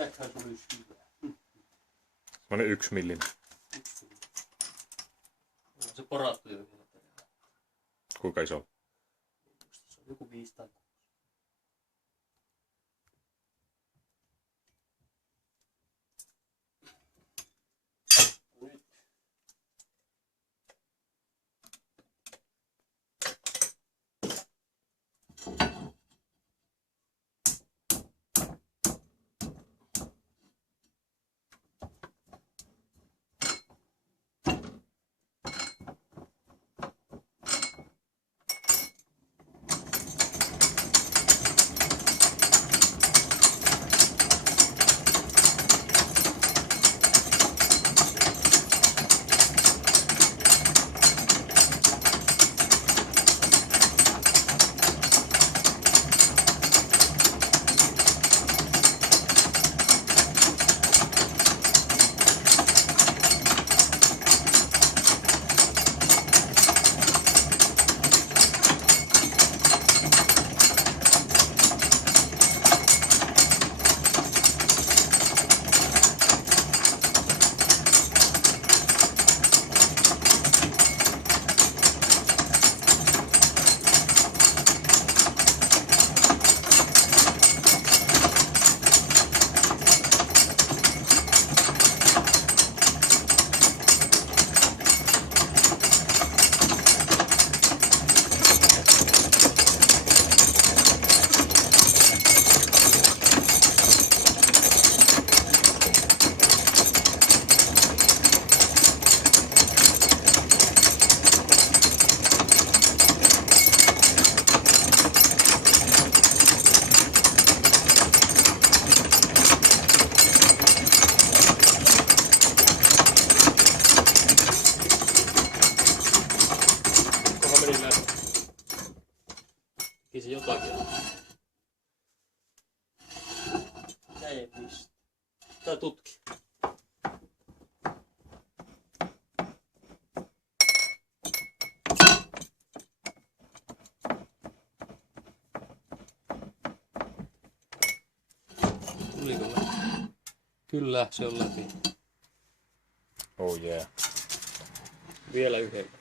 Tiedätköhän se olisi hyvä. Semmoinen 1 millinen. On se porattu jo yhdellä perillä. Kuinka iso? Se on joku 5 tai 6. Nyt. Ei se jotakin on. Ei pistä. Tää tutki. Tuliko läpi? Kyllä, se on läpi. Oh yeah. Vielä yhden.